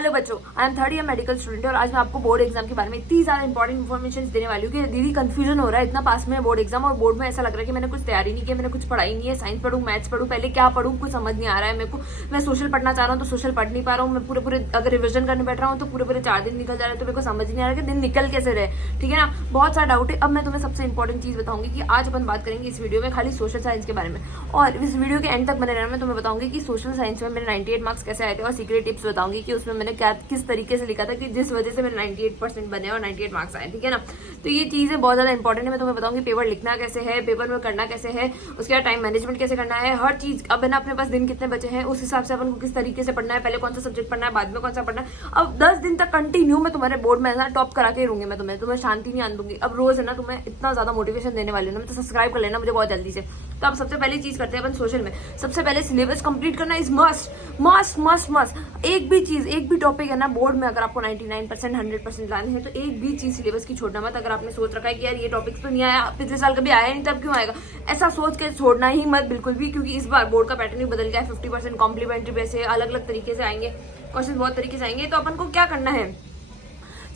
Hello बच्चों, I am third year medical student और आज मैं आपको बोर्ड एग्जाम के बारे में इतनी ज्यादा इंपॉर्टेंट इन्फॉर्मेशन देने वाली हूँ कि दीदी कंफ्यूजन हो रहा है इतना पास में बोर्ड एग्जाम और बोर्ड में ऐसा लग रहा है कि मैंने कुछ तैयारी नहीं की, मैंने कुछ पढ़ाई नहीं है। साइंस पढ़ूँ, मैथ्स पढ़ूँ, पहले क्या पढ़ूँ कुछ समझ नहीं आ रहा है मेरे को। मैं सोशल पढ़ना चाह रहा हूँ तो सोशल पढ़ नहीं पा रहा हूँ। मैं पूरे अगर रिविजन करने बैठ रहा हूँ तो पूरे 4 दिन निकल जा रहे हैं, तो मेरे को समझ नहीं आ रहा कि दिन निकल कैसे रहे। ठीक है ना, बहुत सारा डाउट है। अब मैं तुम्हें सबसे इंपॉर्टेंट चीज बताऊंगी कि आज अपन बात करेंगे इस वीडियो में खाली सोशल साइंस के बारे में, और इस वीडियो के एंड तक बने रहना। मैं तुम्हें बताऊंगी कि सोशल साइंस में मेरे 98 मार्क्स कैसे आए थे और सीक्रेट टिप्स बताऊंगी कि उसमें मैंने क्या किस तरीके से लिखा था कि जिस वजह से मेरे 98% बने और 98 मार्क्स आए। ठीक है ना, तो ये चीजें बहुत ज्यादा इंपॉर्टेंट है। मैं तुम्हें बताऊंगी पेपर लिखना कैसे है, पेपर में करना कैसे है, उसके बाद टाइम मैनेजमेंट कैसे करना है, हर चीज। अब है ना, अपने पास दिन कितने बचे हैं उस हिसाब से अपन को किस तरीके से पढ़ना है, पहले कौन सा सब्जेक्ट पढ़ना है, बाद में कौन सा पढ़ना है। अब 10 दिन तक कंटिन्यू मैं तुम्हारे बोर्ड में टॉप करा के रहूंगी। मैं तुम्हें शांति नहीं आने दूंगी। अब रोज है ना तुम्हें इतना ज्यादा मोटिवेशन देने वाली हूँ ना, तो सब्सक्राइब कर लेना मुझे बहुत जल्दी से। तो अब सबसे पहली चीज करते हैं अपन सोशल में। सबसे पहले सिलेबस कंप्लीट करना is must must must must. एक भी चीज, एक भी टॉपिक है ना बोर्ड में, अगर आपको 99% 100% लाने हैं तो एक भी चीज सिलेबस की छोड़ना मत। अगर आपने सोच रखा है कि यार ये टॉपिक्स तो नहीं आया, पिछले साल कभी आया नहीं, तब क्यों आएगा, ऐसा सोच के छोड़ना ही मत बिल्कुल भी, क्योंकि इस बार बोर्ड का पैटर्न ही बदल गया है। 50% कॉम्प्लीमेंट्री बेस है, अलग अलग तरीके से आएंगे क्वेश्चन, बहुत तरीके से आएंगे। तो अपन को क्या करना है,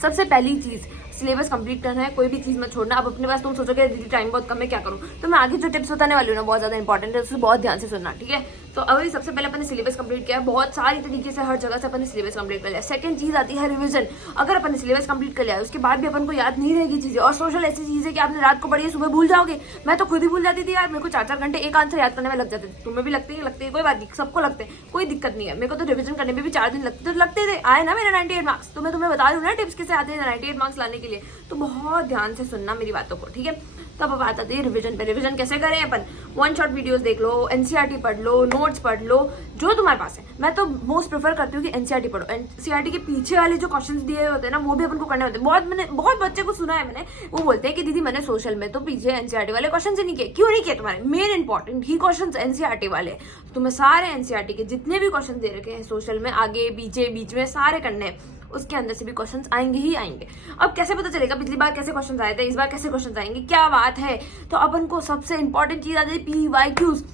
सबसे पहली चीज सिलेबस कंप्लीट करना है, कोई भी चीज मत छोड़ना। अब अपने पास तुम सोचोगे दीदी टाइम बहुत कम है क्या करूं, तो मैं आगे जो टिप्स बताने वाली हूँ ना बहुत ज्यादा इंपॉर्टेंट है, उससे बहुत ध्यान से सुनना। ठीक है, तो अभी सबसे पहले अपन ने सिलेबस कंप्लीट किया है, बहुत सारी तरीके से हर जगह से अपन ने सिलेबस कंप्लीट कर लिया। सेकंड चीज आती है रिवीजन। अगर अपन ने सिलेबस कंप्लीट कर लिया है उसके बाद भी अपन को याद नहीं रहेगी चीजें, और सोशल ऐसी चीज है कि आपने रात को पढ़ी है सुबह भूल जाओगे। मैं तो खुद ही भूल जाती थी यार, मेरे को 4 घंटे एक आंसर याद करने में लग जाते थे। तुम्हें भी लगते हैं, कोई बात नहीं, सबको लगते हैं, कोई दिक्कत नहीं है। मेरे को तो रिवीजन करने में भी 4 दिन लगते थे। आए ना मेरे 98 मार्क्स, तो मैं तुम्हें बता रही हूँ ना टिप्स कैसे आते हैं 98 मार्क्स लाने के लिए। तो बहुत ध्यान से सुनना मेरी बातों को। ठीक है, तब अब बात आती है रिवीजन पे। रिवीजन कैसे करें अपन, 1 शॉट वीडियोस देख लो, एनसीईआरटी पढ़ लो, नोट्स पढ़ लो, जो तुम्हारे पास है। मैं तो मोस्ट प्रेफर करती हूँ कि एनसीईआरटी पढ़ो। एनसीईआरटी के पीछे वाले जो क्वेश्चंस दिए होते हैं ना वो भी अपन को करने होते हैं। बहुत बच्चे को सुना है मैंने, वो बोलते हैं कि दीदी मैंने सोशल में तो पीछे एनसीईआरटी वाले क्वेश्चन ही नहीं किए। क्यों नहीं किए, तुम्हारे मेन इंपॉर्टेंट ही क्वेश्चन एनसीईआरटी वाले। तुम्हें सारे एनसीईआरटी के जितने भी क्वेश्चन दे रखे हैं सोशल में, आगे पीछे बीच में सारे करने हैं, उसके अंदर से भी क्वेश्चंस आएंगे ही आएंगे। अब कैसे पता चलेगा पिछली बार कैसे क्वेश्चंस आए थे, इस बार कैसे क्वेश्चंस आएंगे, क्या बात है। तो अपन को सबसे इंपॉर्टेंट चीज आती है पीवाईक्यूज।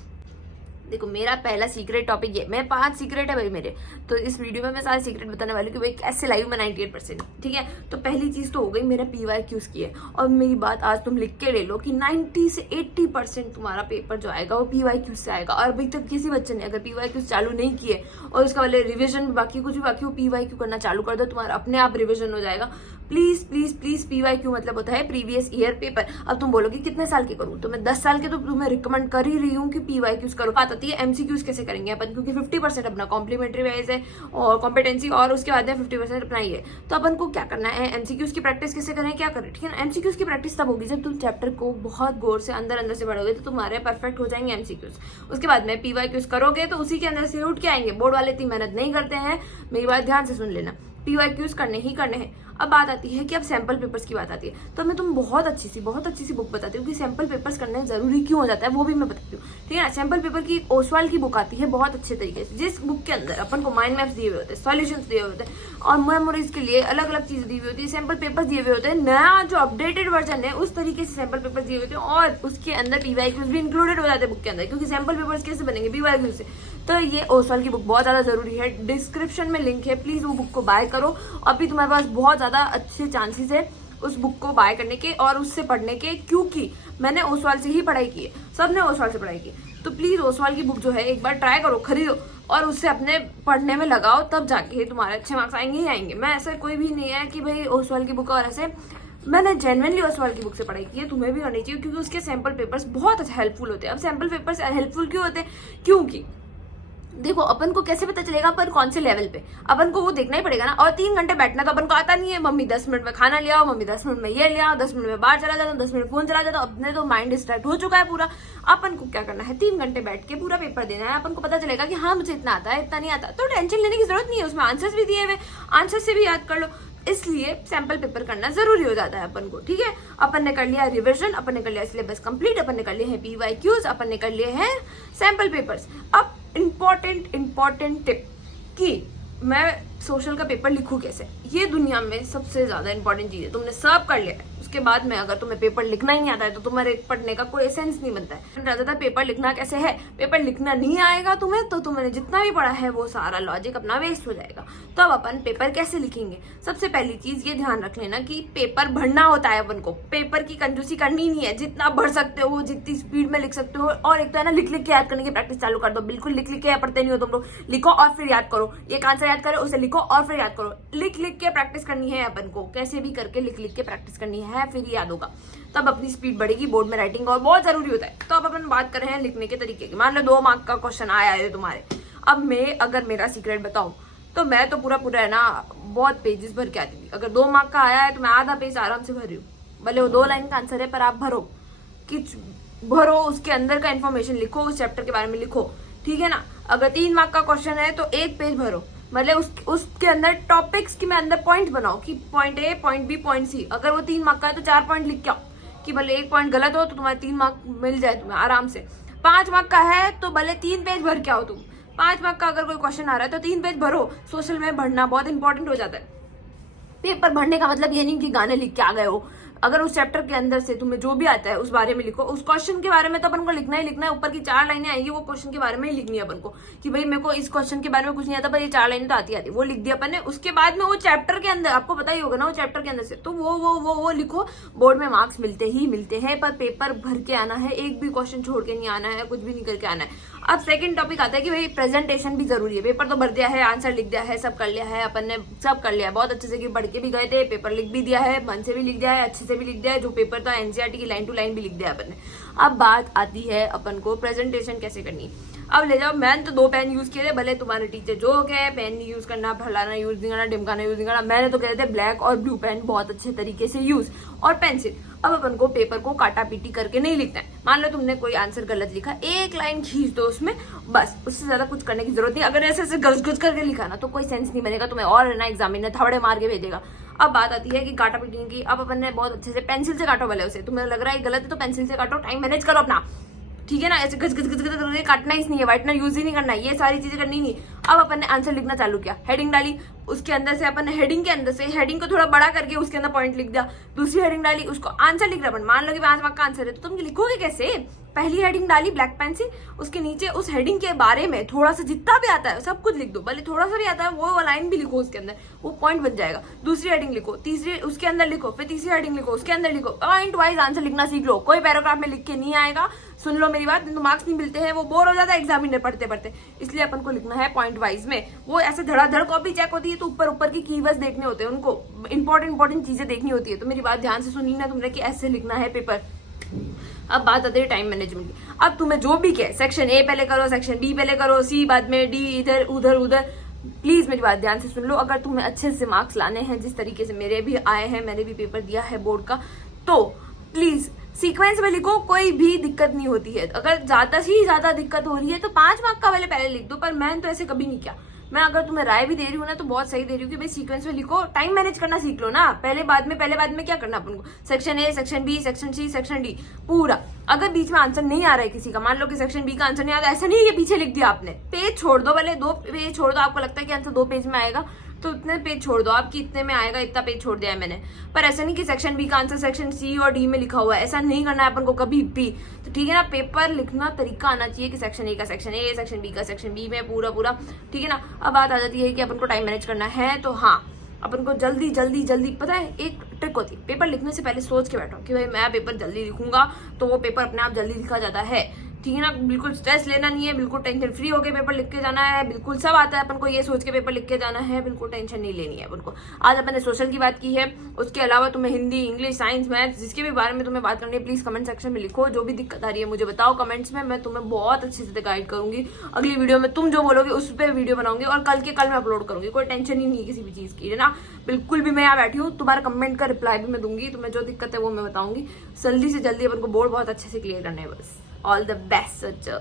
देखो मेरा पहला सीक्रेट टॉपिक ये, मैं 5 सीक्रेट है भाई मेरे, तो इस वीडियो में मैं सारे सीक्रेट बताने वाली हूँ कि भाई कैसे लाई हूँ मैं 98%। ठीक है, तो पहली चीज तो हो गई मेरा पीवाईक्यूज की है। और मेरी बात आज तुम लिख के ले लो कि 90 से 80% तुम्हारा पेपर जो आएगा वो पीवाईक्यूज से आएगा। और अभी तक किसी बच्चे ने अगर पीवाईक्यूज चालू नहीं किए और उसका वाले रिविजन बाकी कुछ भी बाकी हो, पीवाईक्यू करना चालू कर दो, तुम्हारा अपने आप रिविजन हो जाएगा। प्लीज प्लीज प्लीज, पीवाईक्यू मतलब होता है प्रीवियस ईयर पेपर। अब तुम बोलोगे कितने साल के करूं, तो मैं 10 साल के तो तुम्हें रिकमेंड कर ही रही हूँ कि पीवाईक्यूज करो। बात आती है एमसीक्यूज कैसे करेंगे अपन, क्योंकि 50% अपना कॉम्प्लीमेंट्री वाइज है और कॉम्पिटेंसी, और उसके बाद में 50% अपना ही है। तो अपन को क्या करना है, एमसीक्यूज की प्रैक्टिस कैसे करें, क्या करें। ठीक है ना, एमसीक्यूज की प्रैक्टिस तब होगी जब तुम चैप्टर को बहुत गौर से अंदर से पढ़ोगे, तो तुम्हारे परफेक्ट हो जाएंगे एमसीक्यूज। उसके बाद में पीवाईक्यूज करोगे तो उसी के अंदर से उठ के आएंगे। बोर्ड वाले इतनी मेहनत नहीं करते हैं, मेरी बात ध्यान से सुन लेना, पीवाईक्यूज करने ही करने हैं। अब बात आती है कि अब सैंपल पेपर्स की बात आती है, तो मैं तुम बहुत अच्छी सी बुक बताती हूँ कि सैंपल पेपर्स करने जरूरी क्यों हो जाता है, वो भी मैं बताती हूँ। ठीक है ना, सैंपल पेपर की ओसवाल की बुक आती है बहुत अच्छे तरीके से, जिस बुक के अंदर अपन को माइंड मैप्स दिए हुए होते हैं, सॉल्यूशंस दिए हुए होते हैं, और मेमोरीज के लिए अलग अलग चीज दी हुई होती है, सैंपल पेपर्स दिए हुए होते हैं। नया जो अपडेटेड वर्जन है उस तरीके से सैंपल पेपर दिए हुए होते हैं, और उसके अंदर पीवाईक्यूज भी इंक्लूडेड हो जाते हैं बुक के अंदर, क्योंकि सैंपल पेपर्स कैसे बनेंगे पीवाईक्यूज से। तो ये ओसवाल की बुक बहुत ज्यादा जरूरी है, डिस्क्रिप्शन में लिंक है, प्लीज वो बुक को बाय करो। अभी तुम्हारे पास बहुत ज्यादा अच्छे चांसेस है उस बुक को बाय करने के और उससे पढ़ने के, क्योंकि मैंने ओसवाल से ही पढ़ाई की है, सबने ओसवाल से पढ़ाई की। तो प्लीज ओसवाल की बुक जो है एक बार ट्राई करो, खरीदो और उससे अपने पढ़ने में लगाओ, तब जाके तुम्हारे अच्छे मार्क्स आएंगे ही आएंगे। मैं ऐसा कोई भी नहीं है कि भाई ओसवाल की बुक, और ऐसे मैंने जेन्युइनली ओसवाल की बुक से पढ़ाई की है, तुम्हें भी करनी चाहिए, क्योंकि उसके सैंपल पेपर्स बहुत हेल्पफुल होते हैं। अब सैंपल पेपर्स हेल्पफुल क्यों होते हैं, क्योंकि देखो अपन को कैसे पता चलेगा अपन कौन से लेवल पे, अपन को वो देखना ही पड़ेगा ना। और 3 घंटे बैठना तो अपन को आता नहीं है, मम्मी 10 मिनट में खाना ले आओ, मम्मी 10 मिनट में ये ले आओ, 10 मिनट में बाहर चला जाता हूँ, 10 मिनट फोन चला जाता हूँ, अपने तो माइंड डिस्ट्रैक्ट हो चुका है पूरा। अपन को क्या करना है, 3 घंटे बैठ के पूरा पेपर देना है। अपन को पता चलेगा कि हाँ मुझे इतना आता है, इतना नहीं आता, तो टेंशन लेने की जरूरत नहीं है, उसमें आंसर्स भी दिए हुए, आंसर से भी याद कर लो। इसलिए सैंपल पेपर करना जरूरी हो जाता है अपन को। ठीक है, अपन ने कर लिया रिवीजन, अपन ने कर लिया सिलेबस कंप्लीट, अपन ने कर लिए हैं पीवाईक्यूज, अपन ने कर लिए हैं सैंपल पेपर्स। अब इंपॉर्टेंट टिप कि मैं सोशल का पेपर लिखूं कैसे, ये दुनिया में सबसे ज्यादा इंपॉर्टेंट चीज है। तुमने सब कर लिया है, उसके बाद में अगर तुम्हें पेपर लिखना ही नहीं आता है तो तुम्हारे पढ़ने का कोई सेंस नहीं बनता है। ज्यादातर पेपर लिखना कैसे है, पेपर लिखना नहीं आएगा तुम्हें तो तुमने जितना भी पढ़ा है वो सारा लॉजिक अपना वेस्ट हो जाएगा। तो अब अपन पेपर कैसे लिखेंगे, सबसे पहली चीज ये ध्यान रख लेना कि पेपर भरना होता है अपन को, पेपर की कंजूसी करनी नहीं है, जितना भर सकते हो जितनी स्पीड में लिख सकते हो। और एक तो है ना, लिख लिख के याद करने की प्रैक्टिस चालू कर दो, बिल्कुल लिख लिख के पढ़ते नहीं हो तुम लोग, लिखो और फिर याद करो, एक आंसर याद करो उसे लिखो और फिर याद करो, लिख लिख के प्रैक्टिस करनी है अपन को, कैसे भी करके लिख लिख के प्रैक्टिस करनी है, फिर याद होगा, तब अपनी स्पीड बढ़ेगी। बोर्ड में राइटिंग और बहुत जरूरी होता है। तो अब अपन बात कर रहे हैं लिखने के तरीके की। मान लो 2 मार्क का क्वेश्चन आया है तुम्हारे, अब मैं अगर मेरा सीक्रेट बताऊं तो मैं तो पूरा है ना बहुत पेजेस भर के आती थी। अगर 2 मार्क का आया है तो मैं आधा पेज आराम से भर रही हूँ, भले वो 2 लाइन का आंसर है पर आप भरो, कुछ भरो, उसके अंदर का इन्फॉर्मेशन लिखो, उस चैप्टर के बारे में लिखो, ठीक है ना। अगर 3 मार्क का क्वेश्चन है तो 1 पेज भरो, मतलब उसके अंदर टॉपिक्स की मैं अंदर पॉइंट बनाओ कि point A, point B, point C. अगर वो 3 मार्क का है तो 4 पॉइंट लिख के आओ कि भले 1 पॉइंट गलत हो तो तुम्हारे 3 मार्क मिल जाए तुम्हें आराम से। 5 मार्क का है तो भले 3 पेज भर के आओ तुम। 5 मार्क का अगर कोई क्वेश्चन आ रहा है तो 3 पेज भरो। सोशल में भरना बहुत इंपॉर्टेंट हो जाता है। पेपर भरने का मतलब ये नहीं कि गाने लिख के आ गए हो, अगर उस चैप्टर के अंदर से तुम्हें जो भी आता है उस बारे में लिखो। उस क्वेश्चन के बारे में तो अपन को लिखना ही लिखना है, ऊपर की 4 लाइनें आएंगी वो क्वेश्चन के बारे में ही लिखनी है अपन को कि भाई मेरे को इस क्वेश्चन के बारे में कुछ नहीं आता पर ये 4 लाइनें तो आती वो लिख दिया अपन ने। उसके बाद में वो चैप्टर के अंदर आपको पता ही होगा ना, वो चैप्टर के अंदर से तो वो लिखो। बोर्ड में मार्क्स मिलते हैं पर पेपर भर के आना है, एक भी क्वेश्चन छोड़ के नहीं आना है, कुछ भी नहीं करके आना है। अब सेकंड टॉपिक आता है कि भाई प्रेजेंटेशन भी जरूरी है। पेपर तो भर दिया है, आंसर लिख दिया है, सब कर लिया है अपन ने, सब कर लिया है बहुत अच्छे से, कि पढ़ के भी गए थे, पेपर लिख भी दिया है, मन से भी लिख दिया है, अच्छे से भी लिख दिया है, जो पेपर था एनसीईआरटी की लाइन टू लाइन भी लिख दिया है अपन ने। अब बात आती है अपन को प्रेजेंटेशन कैसे करनी है। अब ले जाओ, मैंने तो 2 पेन यूज किए थे, भले तुम्हारे टीचर जो कहे पेन नहीं यूज करना, फलाना यूज नहीं करना, ढिमकाना यूज नहीं करना, मैंने तो कहते थे ब्लैक और ब्लू पेन बहुत अच्छे तरीके से यूज, और पेंसिल। अब अपन को पेपर को काटा पीटी करके नहीं लिखना है। मान लो तुमने कोई आंसर गलत लिखा, 1 लाइन खींच दो उसमें, बस, उससे ज्यादा कुछ करने की जरूरत नहीं। अगर ऐसे ऐसे गज करके लिखा ना तो कोई सेंस नहीं बनेगा तुम्हें, और ना एग्जामिनर थवड़े मार के भेजेगा। अब बात आती है कि काटा पीटिंग की। अब अपन ने बहुत अच्छे से पेंसिल से काटो, भले उसे तुम्हें लग रहा है गलत है तो पेंसिल से काटो, टाइम मैनेज करो अपना, ठीक है ना। ऐसे गज करके काटना ही नहीं है, व्हाइटनर यूज ही नहीं करना है, ये सारी चीजें करनी नहीं। अब अपन ने आंसर लिखना चालू किया, हेडिंग डाली, उसके अंदर से अपन ने हेडिंग के अंदर से हेडिंग को थोड़ा बड़ा करके उसके अंदर पॉइंट लिख दिया, दूसरी हेडिंग डाली, उसको आंसर लिख रहा अपन। मान लो कि 5 मार्क का आंसर है तो तुम लिखोगे कैसे? पहली हेडिंग डाली ब्लैक पेन से, उसके नीचे उस हेडिंग के बारे में थोड़ा सा जितना भी आता है सब कुछ लिख दो, भले थोड़ा सा भी आता है वो लाइन भी लिखो उसके अंदर, वो पॉइंट बन जाएगा। दूसरी हेडिंग लिखो, तीसरी उसके अंदर लिखो, फिर तीसरी हेडिंग लिखो, उसके अंदर लिखो, पॉइंट वाइज आंसर लिखना सीख लो। कोई पैराग्राफ में लिख के नहीं आएगा, सुन लो मेरी बात, तो मार्क्स नहीं मिलते हैं, वो बोर हो जाता है एग्जामिनर पढ़ते पढ़ते, इसलिए अपन को लिखना है पॉइंट वाइज में। वो ऐसे धड़ाधड़ कॉपी चेक होती है तो ऊपर की कीवर्ड्स देखने होते हैं, उनको इंपॉर्टेंट चीजें देखनी होती है। तो मेरी बात ध्यान से सुनी ना तुमने कि ऐसे लिखना है पेपर। अब बात आती है टाइम मैनेजमेंट की। अब तुम्हें जो भी कहे, सेक्शन ए पहले करो, सेक्शन बी पहले करो, सी बाद में, डी इधर उधर, प्लीज मेरी बात ध्यान से सुन लो। अगर तुम्हें अच्छे से मार्क्स लाने हैं, जिस तरीके से मेरे भी आए हैं, मैंने भी पेपर दिया है बोर्ड का, तो प्लीज सीक्वेंस में लिखो, कोई भी दिक्कत नहीं होती है। अगर ज्यादा से ज्यादा दिक्कत हो रही है तो 5 मार्क का पहले लिख दो, पर मैंने तो ऐसे कभी नहीं किया। मैं अगर तुम्हें राय भी दे रही हूँ ना तो बहुत सही दे रही हूँ कि भाई सीक्वेंस में लिखो, टाइम मैनेज करना सीख लो ना। पहले बाद में क्या करना अपन को, section A, section B, section C, section D पूरा। अगर बीच में आंसर नहीं आ रहा है किसी का, मान लो कि सेक्शन बी का आंसर नहीं आ रहा, ऐसा नहीं है पीछे लिख दिया आपने, पेज छोड़ दो, भले 2 पेज छोड़ दो, आपको लगता है कि आंसर 2 पेज में आएगा तो इतने पेज छोड़ दो, आपकी इतने में आएगा, इतना पेज छोड़ दिया है मैंने। पर ऐसा नहीं कि सेक्शन बी का आंसर सेक्शन सी और डी में लिखा हुआ है, ऐसा नहीं करना है अपन को कभी भी। तो ठीक है ना, पेपर लिखना तरीका आना चाहिए कि सेक्शन ए का सेक्शन ए, सेक्शन बी का सेक्शन बी में पूरा, ठीक है ना। अब बात आ जाती है कि अपन को टाइम मैनेज करना है, तो हाँ अपन को जल्दी पता है एक ट्रिक होती है, पेपर लिखने से पहले सोच के बैठो कि भाई मैं पेपर जल्दी लिखूंगा, तो वो पेपर अपने आप जल्दी लिखा जाता है, ठीक है ना। बिल्कुल स्ट्रेस लेना नहीं है, बिल्कुल टेंशन फ्री होकर पेपर लिख के जाना है, बिल्कुल सब आता है अपन को, ये सोच के पेपर लिख के जाना है, बिल्कुल टेंशन नहीं लेनी है अपन को। आज अपन ने सोशल की बात की है, उसके अलावा तुम्हें हिंदी, इंग्लिश, साइंस, मैथ्स, जिसके भी बारे में तुम्हें बात करनी है प्लीज कमेंट सेक्शन में लिखो। जो भी दिक्कत आ रही है मुझे बताओ कमेंट्स में, मैं तुम्हें बहुत अच्छे से गाइड करूंगी। अगली वीडियो में तुम जो बोलोगे उस पर वीडियो बनाऊंगी और कल के कल मैं अपलोड करूंगी, कोई टेंशन ही नहीं है किसी भी चीज की, है ना। बिल्कुल भी मैं यहाँ बैठी हूँ, तुम्हारा कमेंट का रिप्लाई भी मैं दूंगी, तुम्हें जो दिक्कत है वो मैं बताऊंगी। जल्दी से जल्दी अपन को बोर्ड बहुत अच्छे से क्लियर करना है बस। All the best, Sacha.